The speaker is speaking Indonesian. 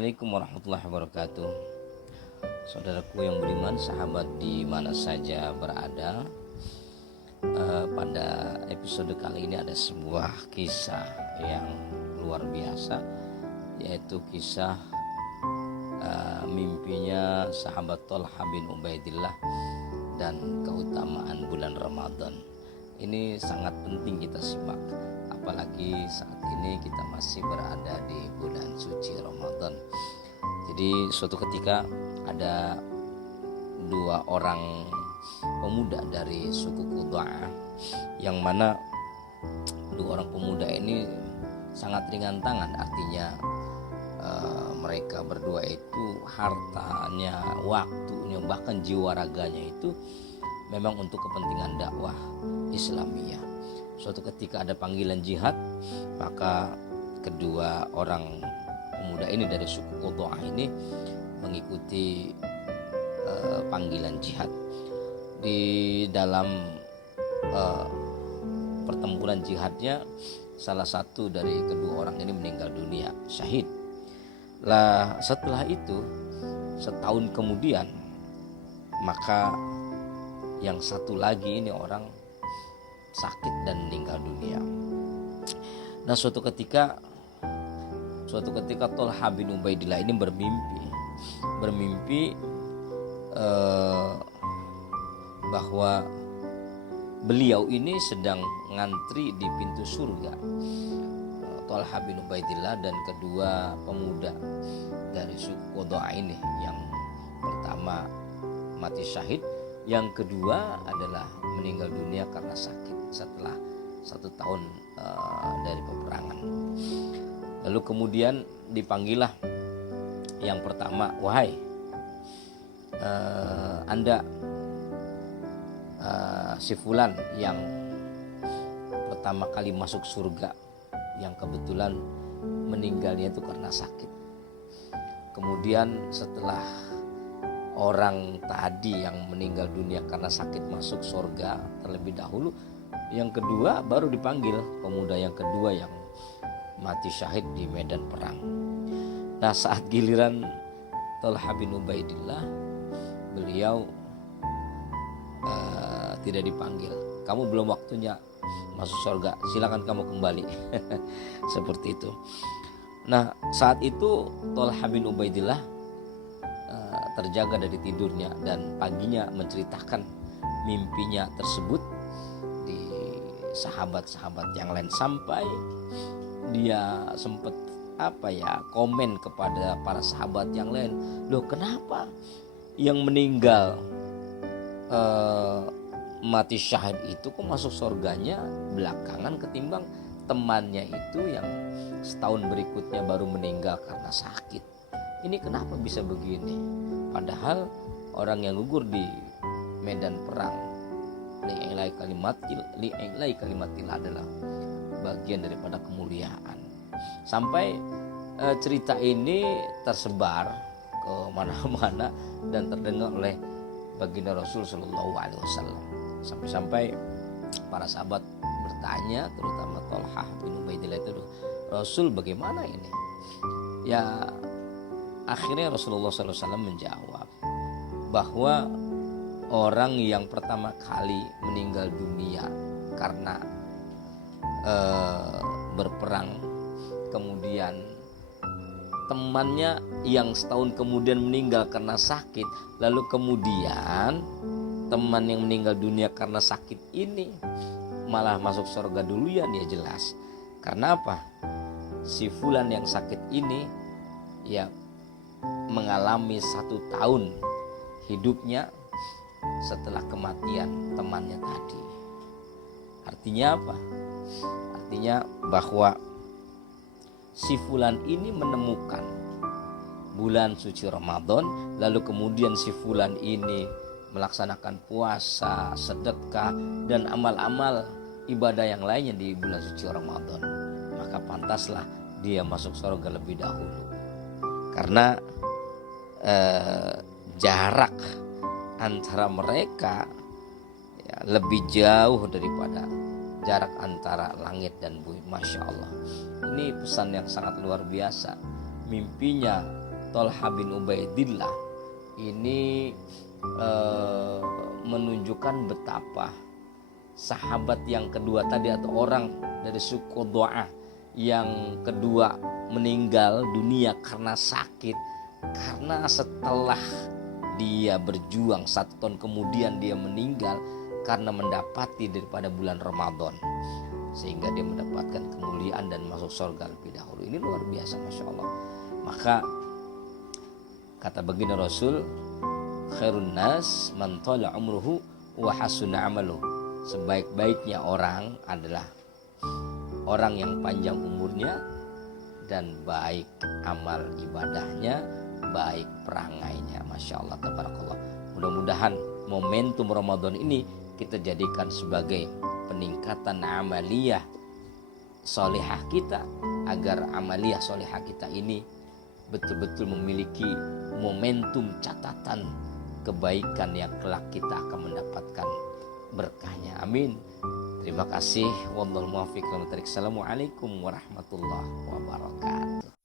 Assalamualaikum warahmatullahi wabarakatuh. Saudaraku yang beriman, sahabat di mana saja berada, pada episode kali ini ada sebuah kisah yang luar biasa, yaitu kisah mimpinya sahabat Thalhah bin Ubaidillah dan keutamaan bulan Ramadan. Ini sangat penting kita simak, apalagi saat ini kita masih berada di bulan suci Ramadan. Jadi suatu ketika ada dua orang pemuda dari suku Qudha'ah, yang mana dua orang pemuda ini sangat ringan tangan. Artinya mereka berdua itu hartanya, waktunya, bahkan jiwa raganya itu memang untuk kepentingan dakwah Islamiyah. Suatu ketika ada panggilan jihad, maka kedua orang pemuda ini dari suku Qudha'ah ini mengikuti panggilan jihad. Di dalam pertempuran jihadnya, salah satu dari kedua orang ini meninggal dunia, syahid. Lah setelah itu, setahun kemudian, maka yang satu lagi ini orang sakit dan meninggal dunia. Nah suatu ketika Thalhah bin Ubaidillah ini bermimpi bahwa beliau ini sedang ngantri di pintu surga. Thalhah bin Ubaidillah dan kedua pemuda dari suku Qudha'ah ini, yang pertama mati syahid, yang kedua adalah meninggal dunia karena sakit setelah 1 tahun dari peperangan. Lalu kemudian dipanggillah yang pertama, wahai Anda si fulan yang pertama kali masuk surga, yang kebetulan meninggalnya itu karena sakit. Kemudian setelah orang tadi yang meninggal dunia karena sakit masuk surga terlebih dahulu, yang kedua baru dipanggil pemuda yang kedua yang mati syahid di medan perang. Nah saat giliran Thalhah bin Ubaidillah, beliau tidak dipanggil. Kamu belum waktunya masuk surga, silakan kamu kembali. Seperti itu. Nah saat itu Thalhah bin Ubaidillah terjaga dari tidurnya dan paginya menceritakan mimpinya tersebut di sahabat-sahabat yang lain, sampai dia sempat komen kepada para sahabat yang lain, loh kenapa yang meninggal mati syahid itu kok masuk surganya belakangan ketimbang temannya itu yang setahun berikutnya baru meninggal karena sakit. Ini kenapa bisa begini? Padahal orang yang gugur di medan perang, li'ilai kalimatillah adalah bagian daripada kemuliaan. Sampai cerita ini tersebar ke mana-mana dan terdengar oleh baginda Rasul Shallallahu Alaihi Wasallam. Sampai para sahabat bertanya, terutama Thalhah bin Ubaidillah itu, Rasul bagaimana ini? Ya akhirnya Rasulullah SAW menjawab bahwa orang yang pertama kali meninggal dunia karena berperang, kemudian temannya yang setahun kemudian meninggal karena sakit, lalu kemudian teman yang meninggal dunia karena sakit ini malah masuk surga duluan, ya jelas. Karena apa? Si fulan yang sakit ini ya mengalami 1 tahun hidupnya setelah kematian temannya tadi. Artinya apa? Artinya bahwa si fulan ini menemukan bulan suci Ramadan, lalu kemudian si fulan ini melaksanakan puasa, sedekah, dan amal-amal ibadah yang lainnya di bulan suci Ramadan, maka pantaslah dia masuk surga lebih dahulu. Karena jarak antara mereka ya, lebih jauh daripada jarak antara langit dan bumi. Masya Allah, ini pesan yang sangat luar biasa. Mimpinya Thalha bin Ubaidillah ini menunjukkan betapa sahabat yang kedua tadi atau orang dari suku Doa yang kedua meninggal dunia karena sakit, karena setelah dia berjuang 1 tahun kemudian dia meninggal karena mendapati daripada bulan Ramadan, sehingga dia mendapatkan kemuliaan dan masuk surga lebih dahulu. Ini luar biasa, Masya Allah. Maka kata baginda Rasul, khairun nas man tala umruhu wa hasuna amaluhu. Sebaik-baiknya orang adalah orang yang panjang umurnya dan baik amal ibadahnya, baik perangainya. Masya Allah, tabarakallah. Mudah-mudahan momentum Ramadan ini kita jadikan sebagai peningkatan amaliyah solehah kita, agar amaliyah solehah kita ini betul-betul memiliki momentum catatan kebaikan yang kelak kita akan mendapatkan berkahnya. Amin. Terima kasih. Wallahul muwaffiq. Assalamualaikum warahmatullahi wabarakatuh.